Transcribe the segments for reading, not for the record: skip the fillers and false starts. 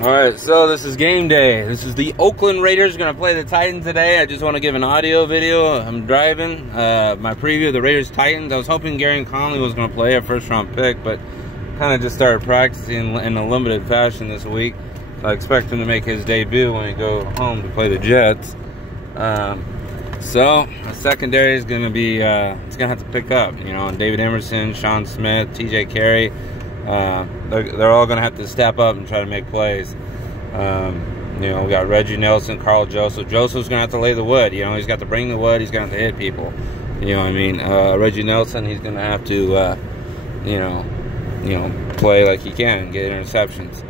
Alright, so this is game day. This is the Oakland Raiders going to play the Titans today. I just want to give an audio video. I'm driving. My preview of the Raiders-Titans. I was hoping Gareon Conley was going to play a first-round pick, but kind of just started practicing in a limited fashion this week. So I expect him to make his debut when we go home to play the Jets. So the secondary is going to be, it's going to have to pick up. You know, David Emerson, Sean Smith, T.J. Carey. They're all going to have to step up and try to make plays. You know, we got Reggie Nelson, Carl Joseph. Joseph's going to have to lay the wood. You know, he's got to bring the wood. He's going to have to hit people. You know what I mean? Reggie Nelson, he's going to have to, you know, play like he can, get interceptions.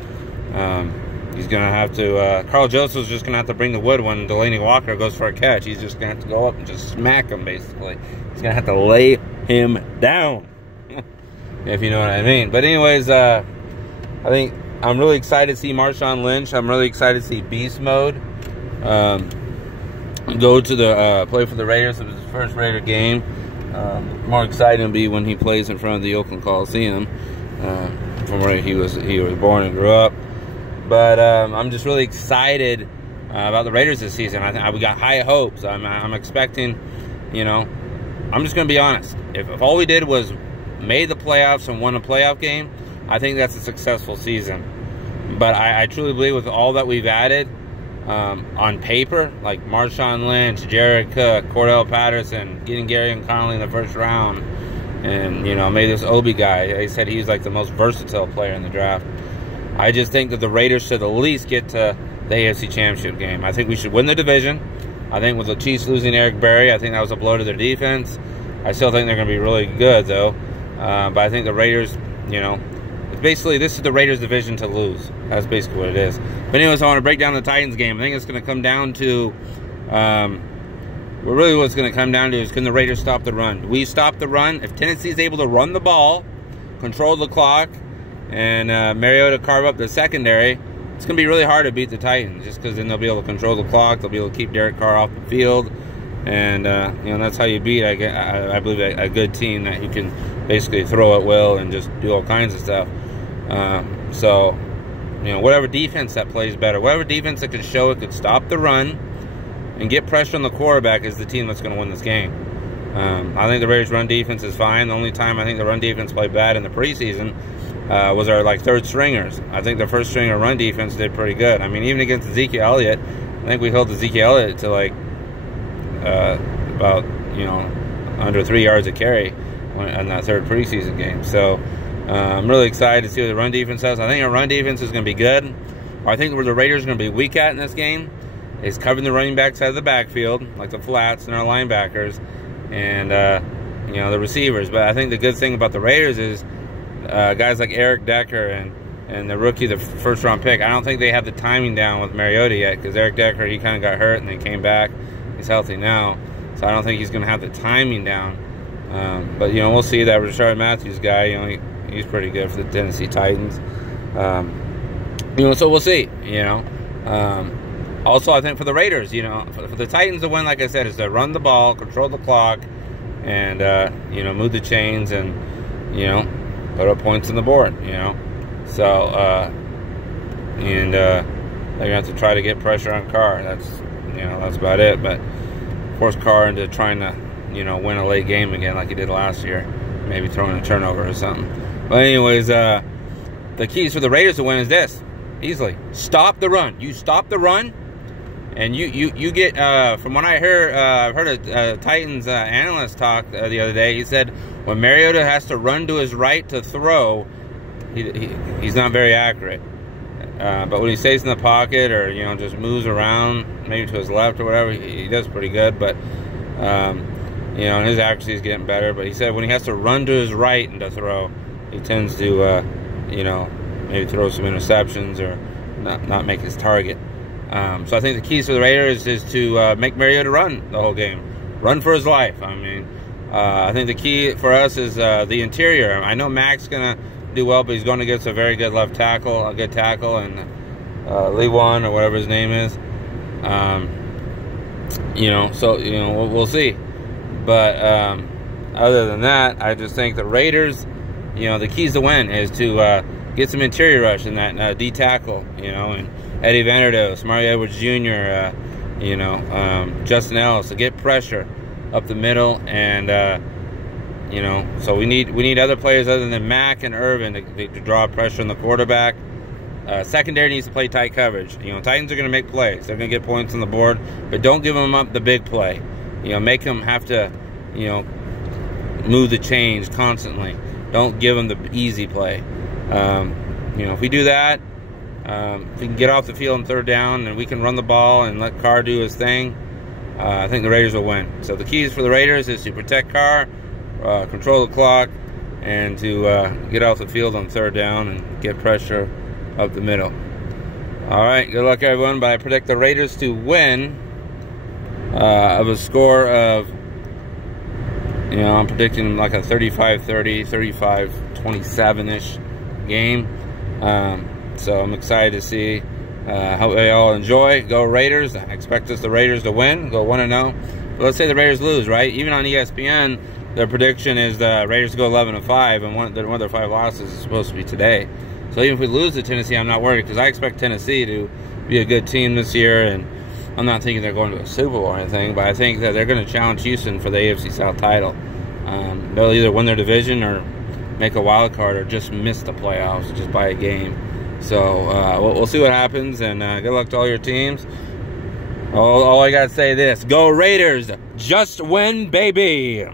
He's going to have to, Carl Joseph's just going to have to bring the wood when Delaney Walker goes for a catch. He's just going to have to go up and just smack him, basically. He's going to have to lay him down. If you know what I mean. But anyways, I think I'm really excited to see Marshawn Lynch. I'm really excited to see Beast Mode go to the play for the Raiders. It was his first Raider game. More exciting to be when he plays in front of the Oakland Coliseum, from where he was born and grew up. But I'm just really excited about the Raiders this season. We got high hopes. I'm expecting, you know, I'm just going to be honest. If all we did was made the playoffs and won a playoff game, I think that's a successful season. But I truly believe with all that we've added on paper, like Marshawn Lynch, Jared Cook, Cordell Patterson, getting Gareon Conley in the first round, and, you know, maybe this Obi guy, they said he's like the most versatile player in the draft. I just think that the Raiders should at least get to the AFC Championship game. I think we should win the division. I think with the Chiefs losing Eric Berry, I think that was a blow to their defense. I still think they're going to be really good, though. But I think the Raiders, you know, basically this is the Raiders division to lose. That's basically what it is. But anyways, I want to break down the Titans game. I think it's going to come down to, really what it's going to come down to is, can the Raiders stop the run? Do we stop the run? If Tennessee is able to run the ball, control the clock, and Mariota carve up the secondary, it's going to be really hard to beat the Titans, just because then they'll be able to control the clock. They'll be able to keep Derek Carr off the field. And, you know, that's how you beat, I believe, a good team that you can basically throw at will and just do all kinds of stuff. So, you know, whatever defense that plays better, whatever defense that can show it could stop the run and get pressure on the quarterback is the team that's going to win this game. I think the Raiders' run defense is fine. The only time I think the run defense played bad in the preseason was our, like, third stringers. I think the first stringer run defense did pretty good. I mean, even against Ezekiel Elliott, I think we held Ezekiel Elliott to, like, about, you know, under 3 yards a carry in that third preseason game. So I'm really excited to see what the run defense does. I think our run defense is going to be good. I think where the Raiders are going to be weak at in this game is covering the running back side of the backfield, like the flats and our linebackers, and you know, the receivers. But I think the good thing about the Raiders is guys like Eric Decker and the rookie, the first-round pick, I don't think they have the timing down with Mariota yet, because Eric Decker, he kind of got hurt and then came back. He's healthy now, so I don't think he's going to have the timing down. But, you know, we'll see. That Rashard Matthews guy, you know, he's pretty good for the Tennessee Titans. You know, so we'll see, you know. Also, I think for the Raiders, you know, for the Titans to win, like I said, is to run the ball, control the clock, and, you know, move the chains and, you know, put up points on the board, you know. So, they're going to have to try to get pressure on Carr. You know, that's about it. But force Carr into trying to, you know, win a late game again like he did last year. Maybe throwing a turnover or something. But anyways, the keys for the Raiders to win is this. Easily. Stop the run. You stop the run, and you get, from what I heard, I've heard a Titans analyst talk the other day. He said when Mariota has to run to his right to throw, he's not very accurate. But when he stays in the pocket or, you know, just moves around, maybe to his left or whatever, he does pretty good. But, you know, and his accuracy is getting better. But he said when he has to run to his right and to throw, he tends to, you know, maybe throw some interceptions or not make his target. So I think the keys for the Raiders is to make Mariota run the whole game. Run for his life. I mean, I think the key for us is the interior. I know Mac's going to do well, but he's going against a very good left tackle, a good tackle, and Lewan or whatever his name is. You know, so, you know, we'll see. But other than that, I just think the Raiders you know, the keys to win is to get some interior rush in that D tackle, you know, and Eddie Vanderdoes, Mario Edwards Jr., you know, Justin Ellis, to get pressure up the middle, and you know, so we need other players other than Mack and Irvin to draw pressure on the quarterback. Secondary needs to play tight coverage. You know, Titans are going to make plays. They're going to get points on the board, but don't give them up the big play. You know, make them have to, you know, move the chains constantly. Don't give them the easy play. You know, if we do that, if we can get off the field on third down and we can run the ball and let Carr do his thing, I think the Raiders will win. So the keys for the Raiders is to protect Carr, control the clock, and to get off the field on third down and get pressure up the middle. All right, good luck everyone, but I predict the Raiders to win of a score of, you know, I'm predicting like a 35-30, 35-27-ish game. So I'm excited to see how they all enjoy. Go Raiders. I expect the Raiders to win, go 1-0. But let's say the Raiders lose, right? Even on ESPN, their prediction is the Raiders go 11-5, and one of their 5 losses is supposed to be today. So even if we lose to Tennessee, I'm not worried, because I expect Tennessee to be a good team this year, and I'm not thinking they're going to a Super Bowl or anything, but I think that they're going to challenge Houston for the AFC South title. They'll either win their division or make a wild card or just miss the playoffs just by a game. So we'll see what happens, and good luck to all your teams. All I got to say is this: go Raiders! Just win, baby!